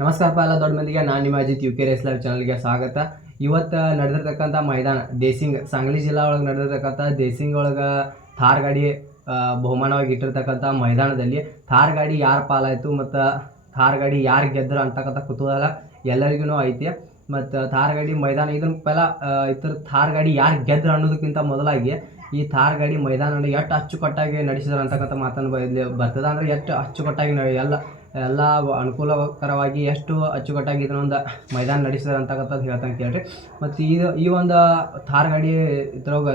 ನಮಸ್ಕಾರಪ್ಪ ಪಾಲ ದೊಡ್ಡ ಮಂದಿಗೆ. ನಾನು ನಿಮ್ಮ Ajith U K race live ಚಾನಲ್ಗೆ ಸ್ವಾಗತ. ಇವತ್ತು ನಡೆದಿರ್ತಕ್ಕಂಥ ಮೈದಾನ ದೇಸಿಂಗ್, ಸಾಂಗ್ಲಿ ಜಿಲ್ಲಾ ಒಳಗೆ ನಡೆದಿರ್ತಕ್ಕಂಥ ದೇಸಿಂಗ್ ಒಳಗೆ ಥಾರ್ ಗಾಡಿ ಬಹುಮಾನವಾಗಿ ಇಟ್ಟಿರ್ತಕ್ಕಂಥ ಮೈದಾನದಲ್ಲಿ. ಥಾರ್ ಗಾಡಿ ಯಾರು ಪಾಲಾಯಿತು ಮತ್ತು ಥಾರ್ ಗಾಡಿ ಯಾರು ಗೆದ್ದರು ಅಂತಕ್ಕಂಥ ಕುತೂಹಲ ಎಲ್ಲರಿಗೂ ಐತಿ. ಮತ್ತು ಥಾರ್ ಗಾಡಿ ಮೈದಾನ ಇದನ್ನ ಪೆಲ ಇತರ ಥಾರ್ ಗಾಡಿ ಯಾರು ಗೆದ್ದರು ಅನ್ನೋದಕ್ಕಿಂತ ಮೊದಲಾಗಿ ಈ ಥಾರ್ ಗಾಡಿ ಮೈದಾನ ಎಷ್ಟು ಅಚ್ಚುಕಟ್ಟಾಗಿ ನಡೆಸಿದ್ರು ಅಂತಕ್ಕಂಥ ಮಾತನ್ನು ಇಲ್ಲಿ ಬರ್ತದೆ ಅಂದರೆ ಎಷ್ಟು ಅಚ್ಚುಕಟ್ಟಾಗಿ ನಡೆ ಎಲ್ಲ ಎಲ್ಲ ಅನುಕೂಲಕರವಾಗಿ ಎಷ್ಟು ಅಚ್ಚುಕಟ್ಟಾಗಿ ಇದನ್ನೊಂದು ಮೈದಾನ ನಡೆಸಿದ್ರು ಅಂತಕ್ಕಂಥದ್ದು ಹೇಳ್ತಾನೆ ಕೇಳ್ರಿ. ಮತ್ತು ಈ ಈ ಒಂದು ಥಾರ್ ಗಾಡಿ ಇದ್ರೊಳಗೆ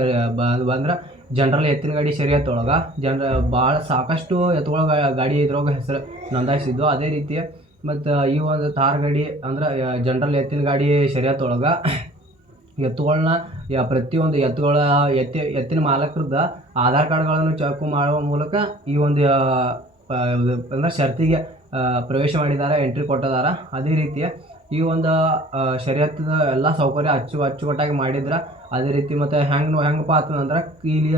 ಬಂದ್ರೆ ಜನರಲ್ ಎತ್ತಿನ ಗಾಡಿ ಶರ್ಯತ್ ಒಳಗೆ ಜನರ ಭಾಳ ಸಾಕಷ್ಟು ಎತ್ತುಗಳ ಗಾಡಿ ಇದ್ರೊಳಗೆ ಹೆಸರು ನೋಂದಾಯಿಸಿದ್ದು. ಅದೇ ರೀತಿ ಮತ್ತು ಈ ಒಂದು ಥಾರ್ ಗಾಡಿ ಅಂದ್ರೆ ಜನರಲ್ ಎತ್ತಿನ ಗಾಡಿ ಶರ್ಯತ್ ಒಳಗೆ ಎತ್ತುಗಳನ್ನ ಯ- ಪ್ರತಿಯೊಂದು ಎತ್ತುಗಳ ಎತ್ತಿ, ಎತ್ತಿನ ಮಾಲಕರದ ಆಧಾರ್ ಕಾರ್ಡ್ಗಳನ್ನು ಚೌಕು ಮಾಡುವ ಮೂಲಕ ಈ ಒಂದು ಅಂದ್ರೆ ಷರತ್ತಿಗೆ ಪ್ರವೇಶ ಮಾಡಿದ್ದಾರೆ ಎಂಟ್ರಿ ಕೊಟ್ಟಿದ್ದಾರೆ ಅದೇ ರೀತಿ ಈ ಒಂದು ಶರೀರದ ಎಲ್ಲ ಸೌಕರ್ಯ ಅಚ್ಚು ಅಚ್ಚುಕಟ್ಟಾಗಿ ಮಾಡಿದ್ರೆ, ಅದೇ ರೀತಿ ಮತ್ತು ಹೆಂಗೆ ಹೆಂಗಪ್ಪ ಅಂದ್ರೆ, ಇಲ್ಲಿ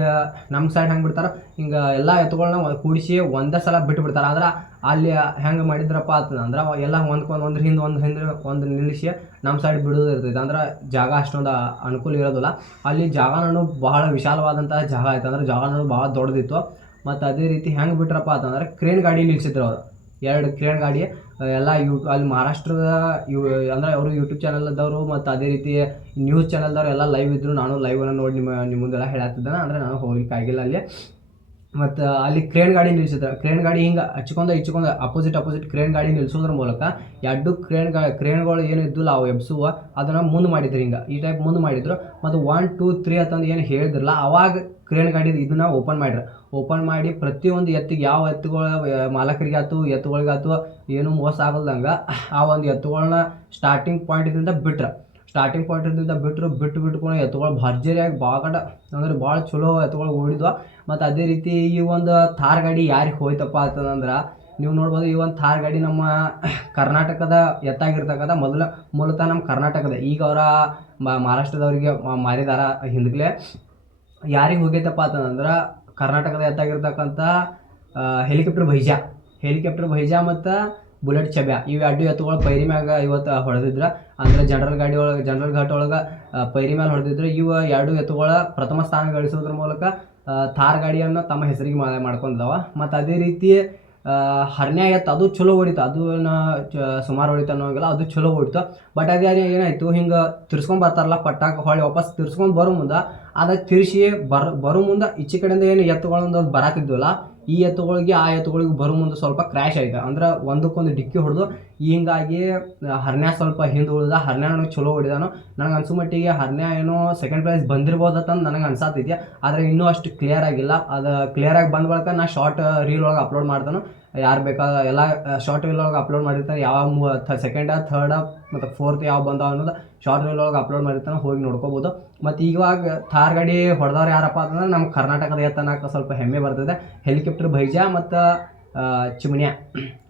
ನಮ್ಮ ಸೈಡ್ ಹೆಂಗೆ ಬಿಡ್ತಾರೆ, ಹಿಂಗೆ ಎಲ್ಲ ಎತ್ತುಗಳನ್ನ ಕೂಡಿಸಿ ಒಂದೇ ಸಲ ಬಿಟ್ಟು ಅಂದ್ರೆ ಅಲ್ಲಿ ಹೆಂಗೆ ಮಾಡಿದ್ರಪ್ಪ ಆತಂದ್ರೆ ಎಲ್ಲ ಹೊಂದ್ಕೊಂಡು ಒಂದ್ರ ಹಿಂದೆ ಒಂದು ಹಿಂದೆ ಒಂದು ನಿಲ್ಲಿಸಿ ನಮ್ಮ ಸೈಡ್ ಬಿಡೋದು ಇರ್ತೈತೆ. ಅಂದ್ರೆ ಜಾಗ ಅಷ್ಟೊಂದು ಅನುಕೂಲ ಇರೋದಿಲ್ಲ. ಅಲ್ಲಿ ಜಾಗನೂ ಬಹಳ ವಿಶಾಲವಾದಂತಹ ಜಾಗ ಆಯ್ತು. ಅಂದ್ರೆ ಜಾಗನೂ ಭಾಳ ದೊಡ್ಡದಿತ್ತು. ಮತ್ತು ಅದೇ ರೀತಿ ಹೆಂಗೆ ಬಿಟ್ರಪ್ಪ ಅಂತಂದ್ರೆ ಕ್ರೇನ್ ಗಾಡಿ ನಿಲ್ಸಿದ್ರು ಅವರು. ಎರಡು ಕಿರಣ್ ಗಾಡಿ ಎಲ್ಲ ಯೂ ಅಲ್ಲಿ ಮಹಾರಾಷ್ಟ್ರದ ಯು, ಅಂದ್ರೆ ಅವರು ಯೂಟ್ಯೂಬ್ ಚಾನಲ್ದವರು ಮತ್ತು ಅದೇ ರೀತಿ ನ್ಯೂಸ್ ಚಾನಲ್ದವ್ರು ಎಲ್ಲ ಲೈವ್ ಇದ್ದರು ನಾನು ಲೈವನ್ನು ನೋಡಿ ನಿಮ್ಮ ನಿಮ್ಮ ಮುಂದೆಲ್ಲ ಹೇಳತ್ತಿದ್ದಾನೆ. ಅಂದರೆ ನಾನು ಹೋಗ್ಲಿಕ್ಕೆ ಆಗಿಲ್ಲ ಅಲ್ಲಿ. ಮತ್ತು ಅಲ್ಲಿ ಕ್ರೇನ್ ಗಾಡಿ ನಿಲ್ಸಿದ್ರು ಕ್ರೇನ್ ಗಾಡಿ ಹಿಂಗೆ ಹಚ್ಕೊಂಡ ಇಚ್ಕೊಂಡು ಅಪೋಸಿಟ್ ಅಪೋಸಿಟ್ ಕ್ರೇನ್ ಗಾಡಿ ನಿಲ್ಸೋದ್ರ ಮೂಲಕ ಎರಡು ಕ್ರೇನ್ ಕ್ರೇನ್ಗಳು ಏನು ಇದ್ದಿಲ್ಲ, ಅವು ಎಬ್ಸುವ ಅದನ್ನು ಮುಂದೆ ಮಾಡಿದ್ರು ಹಿಂಗೆ. ಈ ಟೈಪ್ ಮುಂದೆ ಮಾಡಿದ್ರು. ಮತ್ತು ಒನ್ ಟೂ ತ್ರೀ ಅಂತಂದು ಏನು ಹೇಳಿದ್ರಲ್ಲ, ಅವಾಗ ಕ್ರೇನ್ ಗಾಡಿ ಇದನ್ನ ಓಪನ್ ಮಾಡ್ರಿ. ಓಪನ್ ಮಾಡಿ ಪ್ರತಿಯೊಂದು ಎತ್ತಿಗೆ ಯಾವ ಎತ್ತುಗಳ ಮಾಲಕರಿಗೆ ಆಯ್ತು ಎತ್ತುಗಳಿಗಾಯ್ತು ಏನು ಮೋಸ ಆಗಲ್ದಂಗೆ ಆ ಒಂದು ಎತ್ತುಗಳನ್ನ ಸ್ಟಾರ್ಟಿಂಗ್ ಪಾಯಿಂಟಿಂದ ಬಿಟ್ರೆ. ಸ್ಟಾರ್ಟಿಂಗ್ ಪಾಯಿಂಟ್ ಪಾಯಿಂಟಿಂದ ಬಿಟ್ಟರು ಬಿಟ್ಟು ಬಿಟ್ಕೊಂಡು ಎತ್ತುಗಳು ಭರ್ಜರಿಯಾಗಿ ಭಾಳ ಅಂದ್ರೆ ಭಾಳ ಚಲೋ ಎತ್ತುಗಳು ಓಡಿದ್ವ. ಮತ್ತು ಅದೇ ರೀತಿ ಈ ಒಂದು ಥಾರ್ ಗಾಡಿ ಯಾರಿಗೆ ಹೋಯ್ತಪ್ಪ ಅಂತಂದ್ರೆ ನೀವು ನೋಡ್ಬೋದು ಈ ಒಂದು ಥಾರ್ ಗಾಡಿ ನಮ್ಮ ಕರ್ನಾಟಕದ ಎತ್ತಾಗಿರ್ತಕ್ಕಂಥ ಮೊದಲ ಮೂಲತಃ ನಮ್ಮ ಕರ್ನಾಟಕದ. ಈಗ ಅವರ ಮಹಾರಾಷ್ಟ್ರದವರಿಗೆ ಮಾರಿದಾರ ಹಿಂದ್ಗಲೆ. ಯಾರಿಗೆ ಹೋಗೈತಪ್ಪ ಅಂತಂದ್ರೆ ಕರ್ನಾಟಕದ ಎತ್ತಾಗಿರ್ತಕ್ಕಂಥ ಹೆಲಿಕಾಪ್ಟರ್ ಭೈಜಾ ಹೆಲಿಕಾಪ್ಟರ್ ಭೈಜಾ ಮತ್ತು ಬುಲೆಟ್ ಚಬ್ಯಾ ಇವು ಎರಡು ಎತ್ತುಗಳು ಪೈರಿ ಮ್ಯಾಗ ಇವತ್ತು ಹೊಡೆದಿದ್ರ. ಅಂದ್ರೆ ಜನರಲ್ ಗಾಡಿ ಒಳಗೆ, ಜನರಲ್ ಘಾಟ್ ಒಳಗೆ ಪೈರಿ ಮೇಲೆ ಹೊಡೆದಿದ್ರು ಇವ ಎರಡು ಎತ್ತುಗಳ ಪ್ರಥಮ ಸ್ಥಾನ ಗಳಿಸೋದ್ರ ಮೂಲಕ ಥಾರ್ ಗಾಡಿಯನ್ನು ತಮ್ಮ ಹೆಸರಿಗೆ ಮಾ ಮಾಡ್ಕೊಂಡಿದ್ದಾವ ಮತ್ತು ಅದೇ ರೀತಿ ಹರ್ನ್ಯಾಗ ಎತ್ತು ಅದು ಚಲೋ ಹೊಡಿತು. ಅದು ಸುಮಾರು ಹೊಡಿತು ಅನ್ನೋಂಗಿಲ್ಲ, ಅದು ಚಲೋ ಹೊಡಿತು. ಬಟ್ ಅದೇ ಅದೇ ಏನಾಯಿತು, ಹಿಂಗೆ ತಿರ್ಸ್ಕೊಂಡ್ ಬರ್ತಾರಲ್ಲ ಪಟ್ಟಾಕ ಹೊಳೆ ವಾಪಸ್ ತಿರ್ಸ್ಕೊಂಡು ಬರೋ ಮುಂದೆ ಅದಕ್ಕೆ ತಿರ್ಸಿ ಬರ್, ಬರೋ ಮುಂದೆ ಈಚೆ ಕಡೆಯಿಂದ ಏನು ಎತ್ತುಗಳೊಂದು ಬರಾತಿದ್ವಲ್ಲ ಈ ಎತ್ತುಗಳಿಗೆ, ಆ ಎತ್ತುಗಳಿಗೆ ಬರೋ ಮುಂದೆ ಸ್ವಲ್ಪ ಕ್ರ್ಯಾಶ್ ಆಯ್ತು ಅಂದ್ರೆ ಒಂದಕ್ಕೊಂದು ಡಿಕ್ಕಿ ಹೊಡೆದು, ಹಿಂಗಾಗಿ ಹರ್ನ್ಯಾ ಸ್ವಲ್ಪ ಹಿಂದೆ ಉಳಿದ, ಹರ್ನ್ಯಾ ನನಗೆ ಚಲೋ ಹೊಡಿದಾನು. ನನಗೆ ಅನ್ಸೋ ಮಟ್ಟಿಗೆ ಹರ್ನ್ಯಾ ಏನೋ ಸೆಕೆಂಡ್ ಪ್ರೈಸ್ ಬಂದಿರ್ಬೋದಂತ ನನಗೆ ಅನ್ಸಾತೈತಿ. ಆದರೆ ಇನ್ನೂ ಅಷ್ಟು ಕ್ಲಿಯರ್ ಆಗಿಲ್ಲ. ಅದು ಕ್ಲಿಯರ್ ಆಗಿ ಬಂದ ಬಳಿಕ ನಾ ಶಾರ್ಟ್ ರೀಲ್ ಒಳಗೆ ಅಪ್ಲೋಡ್ ಮಾಡ್ತಾನು. ಯಾರು ಬೇಕಾದ ಎಲ್ಲ ಶಾರ್ಟ್ ರೀಲ್ ಒಳಗೆ ಅಪ್ಲೋಡ್ ಮಾಡಿರ್ತಾರೆ. ಯಾವ ಸೆಕೆಂಡ ಥರ್ಡ ಮತ್ತು ಫೋರ್ತ್ ಯಾವ ಬಂದಾವ ಅನ್ನೋದು ಶಾರ್ಟ್ ರೀಲ್ ಒಳಗೆ ಅಪ್ಲೋಡ್ ಮಾಡಿರ್ತಾನೆ, ಹೋಗಿ ನೋಡ್ಕೋಬೋದು. ಮತ್ತು ಇವಾಗ ಥಾರ್ ಗಾಡಿ ಹೊಡೆದವ್ರು ಯಾರಪ್ಪ ಅಂತಂದ್ರೆ ನಮ್ಮ ಕರ್ನಾಟಕದ ಎತ್ತನಾಕ ಸ್ವಲ್ಪ ಹೆಮ್ಮೆ ಬರ್ತದೆ. ಹೆಲಿಕಾಪ್ಟರ್ ಭೈಜಾ ಮತ್ತು ಚಿಮಣ್ಯ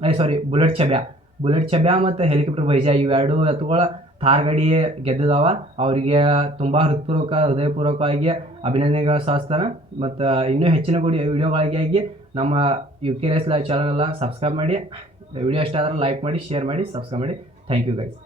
ಐ ಸಾರಿ ಬುಲೆಟ್ ಚಬ್ಯಾ ಬುಲೆಟ್ ಚಬ್ಯಾ ಮತ್ತು ಹೆಲಿಕಾಪ್ಟರ್ ಭೈಜಾ ಇವೆರಡು ಎತ್ತುಗಳ ಥಾರ್ ಗಾಡಿ ಗೆದ್ದಿದಾವ. ಅವರಿಗೆ ತುಂಬ ಹೃತ್ಪೂರ್ವಕ, ಹೃದಯಪೂರ್ವಕವಾಗಿ ಅಭಿನಂದನೆಗಳು ಸಲ್ಲಿಸ್ತಾನೆ. ಮತ್ತು ಇನ್ನೂ ಹೆಚ್ಚಿನ ಗುಡಿ ವಿಡಿಯೋಗಳಿಗಾಗಿ ನಮ್ಮ ಯು ಕೆ ರೇಸ್ ಎಲ್ಲ ಸಬ್ಸ್ಕ್ರೈಬ್ ಮಾಡಿ. ವಿಡಿಯೋ ಇಷ್ಟ ಆದರೆ ಲೈಕ್ ಮಾಡಿ ಶೇರ್ ಮಾಡಿ ಸಬ್ಸ್ಕ್ರೈಬ್ ಮಾಡಿ. Thank you guys